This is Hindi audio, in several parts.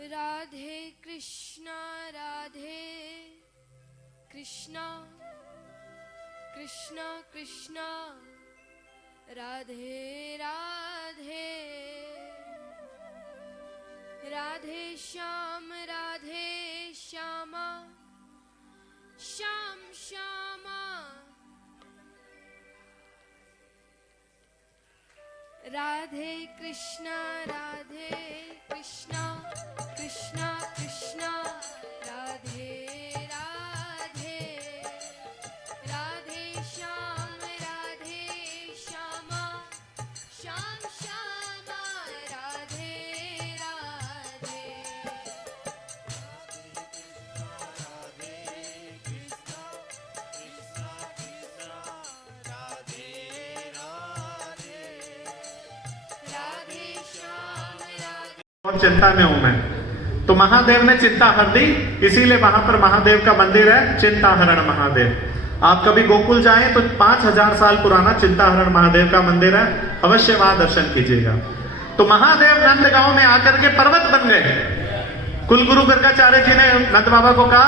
राधे कृष्णा कृष्णा कृष्णा राधे राधे राधे श्यामा श्याम श्यामा राधे कृष्णा कृष्णा कृष्णा राधे राधे राधे श्यामा श्याम श्यामा राधे राधे और चिंता में हूं मैं। तो महादेव ने चिंता हर दी, इसीलिए वहां पर महादेव का मंदिर है, चिंताहरण महादेव। आप कभी गोकुल जाएं तो 5000 साल पुराना चिंताहरण महादेव का मंदिर है, अवश्य वहां दर्शन कीजिएगा। तो महादेव नंदगांव में आकर के पर्वत बन गए। कुलगुरु गर्गाचार्य जी ने नंद बाबा को कहा,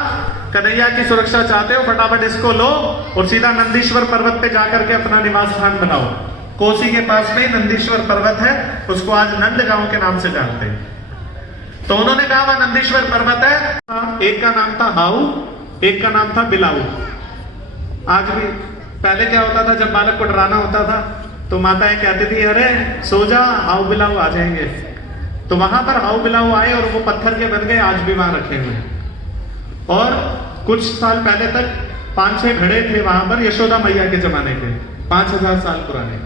कन्हैया की सुरक्षा चाहते हो, फटाफट इसको लो और सीधा नंदीश्वर पर्वत पे जाकर के अपना निवास स्थान बनाओ। कोसी के पास में नंदीश्वर पर्वत है, उसको आज नंदगांव के नाम से जानते हैं। तो उन्होंने कहा वह नंदीश्वर पर्वत है। एक का नाम था हाउ, एक का नाम था बिलाऊ। आज भी पहले क्या होता था, जब बालक को डराना होता था तो माताएं कहती थी, अरे सो जा, हाउ बिलाऊ आ जाएंगे। तो वहां पर हाउ बिलाऊ आए और वो पत्थर के बन गए, आज भी वहां रखे हुए हैं। और कुछ साल पहले तक 5-6 घड़े थे वहां पर, यशोदा मैया के जमाने के, 5000 साल पुराने।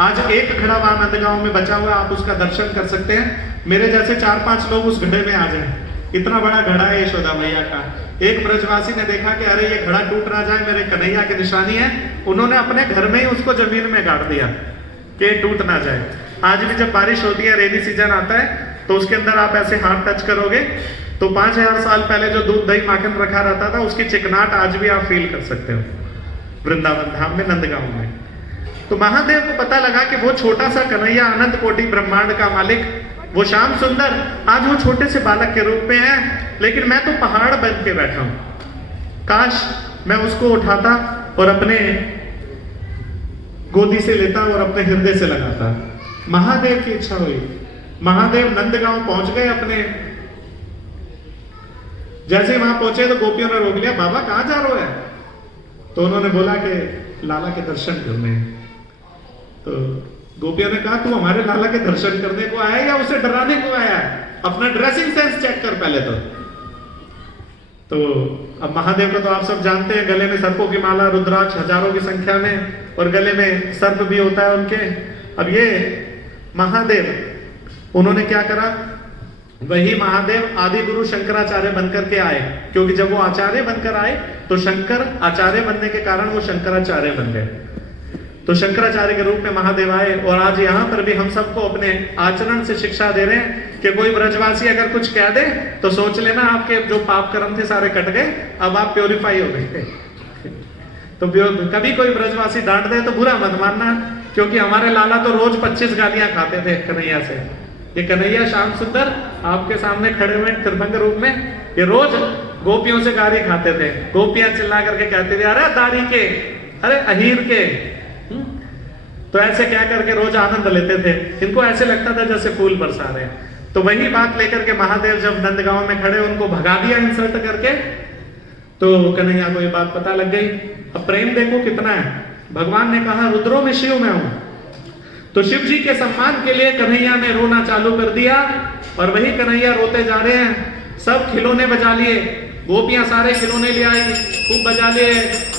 आज एक घड़ा वहां नंदगांव में बचा हुआ, आप उसका दर्शन कर सकते हैं। मेरे जैसे 4-5 लोग उस घड़े में आ जाएं, इतना बड़ा घड़ा है यशोदा मैया का। एक ब्रजवासी ने देखा कि अरे ये घड़ा टूट ना जाए, मेरे कन्हैया की निशानी है, उन्होंने अपने घर में ही उसको जमीन में गाड़ दिया कि टूट ना जाए। आज भी जब बारिश होती है, रेनी सीजन आता है, तो उसके अंदर आप ऐसे हाथ टच करोगे तो 5000 साल पहले जो दूध दही माखन रखा रहता था, उसकी चिकनाहट आज भी आप फील कर सकते हो वृंदावन धाम में, नंदगांव में। तो महादेव को पता लगा कि वो छोटा सा कन्हैया, अनंत कोटि ब्रह्मांड का मालिक, वो श्याम सुंदर आज वो छोटे से बालक के रूप में है, लेकिन मैं तो पहाड़ बन के बैठा हूं। काश मैं उसको उठाता और अपने गोदी से लेता और अपने हृदय से लगाता। महादेव की इच्छा हुई। महादेव नंदगांव पहुंच गए अपने। जैसे वहां पहुंचे तो गोपियों ने रोक लिया, बाबा कहां जा रहे हैं? तो उन्होंने बोला कि लाला के दर्शन करने। तो गोपियों ने कहा, तू हमारे लाला के दर्शन करने को आया या उसे डराने को आया? अपना ड्रेसिंग सेंस चेक कर पहले तो अब महादेव को तो आप सब जानते हैं, गले में सर्पों की माला, रुद्राक्ष हजारों की संख्या में, और गले में सर्प भी होता है उनके। अब ये महादेव उन्होंने क्या करा, वही महादेव आदि गुरु शंकराचार्य बनकर के आए, क्योंकि जब वो आचार्य बनकर आए तो शंकर आचार्य बनने के कारण वो शंकराचार्य बन गए। तो शंकराचार्य के रूप में महादेव आए, और आज यहाँ पर भी हम सबको अपने आचरण से शिक्षा दे रहे हैं कि कोई ब्रजवासी अगर कुछ कह दे तो सोच लेना आपके जो पाप कर्म थे सारे कट गए, अब आप प्योरीफाई हो गए। तो कभी कोई ब्रजवासी डांट दे तो बुरा मत मानना, क्योंकि हमारे लाला तो रोज 25 गालियां खाते थे कन्हैया से। ये कन्हैया श्याम सुंदर आपके सामने खड़े हुए त्रिभंग रूप में, ये रोज गोपियों से गाली खाते थे। गोपियां चिल्ला करके कहते थे, अरे दारी के, अरे अहीर के। तो ऐसे क्या करके रोज आनंद लेते थे। इनको ऐसे लगता था जैसे फूल बरसा रहे। तो वही बात लेकर के महादेव जब नंदगांव में खड़े, उनको भगा दिया इंसल्ट करके, तो कन्हैया को ये बात पता लग गई। अब प्रेम देखो कितना है। भगवान ने कहा, रुद्रों में शिव में हूं। तो शिव जी के सम्मान के लिए कन्हैया ने रोना चालू कर दिया, और वही कन्हैया रोते जा रहे हैं। सब खिलौने बजा लिए, गोपियां सारे खिलौने ले आई, खूब बजा लिए,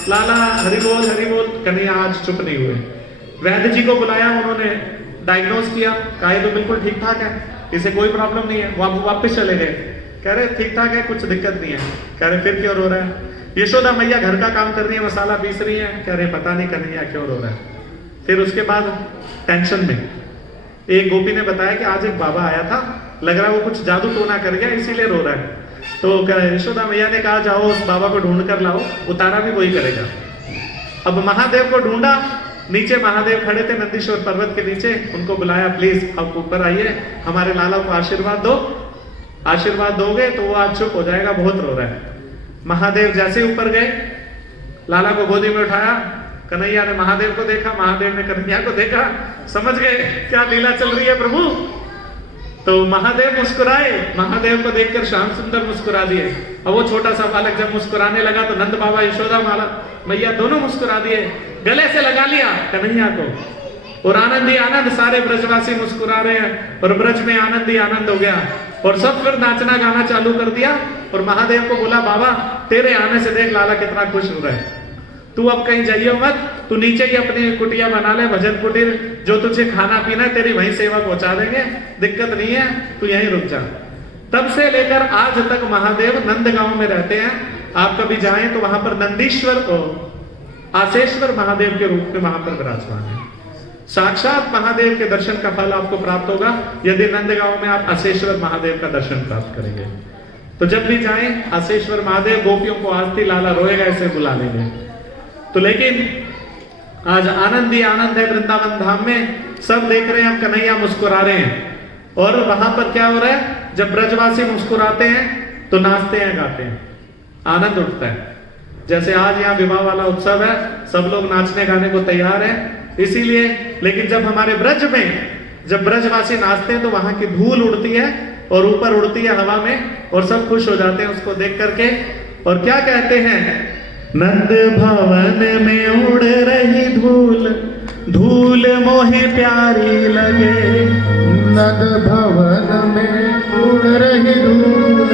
लाला हरि बोल हरि बोल। कन्हैया आज चुप नहीं हुए। वैद्य जी को बुलाया, उन्होंने डायग्नोज किया, कहा ये तो बिल्कुल ठीक ठाक है, इसे कोई प्रॉब्लम नहीं है। वापस चले गए, कह रहे ठीक ठाक है, कुछ दिक्कत नहीं है। कह रहे फिर क्यों रो रहा है? यशोदा मैया घर का काम कर रही है, मसाला पीस रही है। कह रहे पता नहीं कन्हैया क्यों रो रहा है। फिर उसके बाद टेंशन में एक गोपी ने बताया कि आज एक बाबा आया था, लग रहा है वो कुछ जादू टोना कर गया, इसीलिए रो रहा है। तो यशोदा मैया ने कहा, जाओ उस बाबा को ढूंढ कर लाओ, उतारा भी वही करेगा। अब महादेव को ढूंढा, नीचे महादेव खड़े थे नंदीश्वर पर्वत के नीचे, उनको बुलाया, प्लीज आप ऊपर आइए, हमारे लाला को आशीर्वाद दो। आशीर्वाद दोगे तो वो आज चुप हो जाएगा, बहुत रो रहा है। महादेव जैसे ऊपर गए, लाला को गोदी में उठाया, कन्हैया ने महादेव को देखा, महादेव ने कन्हैया को देखा, समझ गए क्या लीला चल रही है प्रभु। तो महादेव मुस्कुराए, महादेव को देखकर श्याम सुंदर मुस्कुरा दिए। अब वो छोटा सा बालक जब मुस्कुराने लगा तो नंद बाबा यशोदा माला मैया दोनों मुस्कुरा दिए, गले से लगा लिया कन्हैया को, और आनंद ही आनंद, सारे ब्रजवासी मुस्कुरा रहे हैं और ब्रज में आनंद ही आनंद हो गया। और सब फिर नाचना गाना चालू कर दिया और महादेव को बोला, बाबा तेरे आने से देख लाला कितना खुश हो रहा है, तू अब कहीं जाइयो मत, तू नीचे ही अपनी कुटिया बना ले, भजन कुटीर, जो तुझे खाना पीना है तेरी वहीं सेवा पहुंचा देंगे, दिक्कत नहीं है, तू यहीं रुक जा। तब से लेकर आज तक महादेव नंदगांव में रहते हैं। आप कभी जाएं तो वहां पर नंदीश्वर को आसेश्वर महादेव के रूप में वहां पर विराजमान है। साक्षात महादेव के दर्शन का फल आपको प्राप्त होगा यदि नंदगांव में आप आसेश्वर महादेव का दर्शन प्राप्त करेंगे। तो जब भी जाएं आसेश्वर महादेव, गोपियों को आरती लाला रोएगा ऐसे बुला लेंगे। तो लेकिन आज आनंद ही आनंद है वृंदावन धाम में, सब देख रहे हैं कन्हैया मुस्कुरा रहे हैं। और वहां पर क्या हो रहा है, जब ब्रजवासी मुस्कुराते हैं तो नाचते हैं गाते हैं, आनंद उठता है। जैसे आज यहाँ विवाह वाला उत्सव है, सब लोग नाचने गाने को तैयार है इसीलिए। लेकिन जब हमारे ब्रज में जब ब्रजवासी नाचते हैं तो वहां की धूल उड़ती है और ऊपर उड़ती है हवा में, और सब खुश हो जाते हैं उसको देख करके। और क्या कहते हैं, नंद भवन में उड़ रही धूल, धूल मोहे प्यारी लगे। नंद भवन में उड़ रही धूल,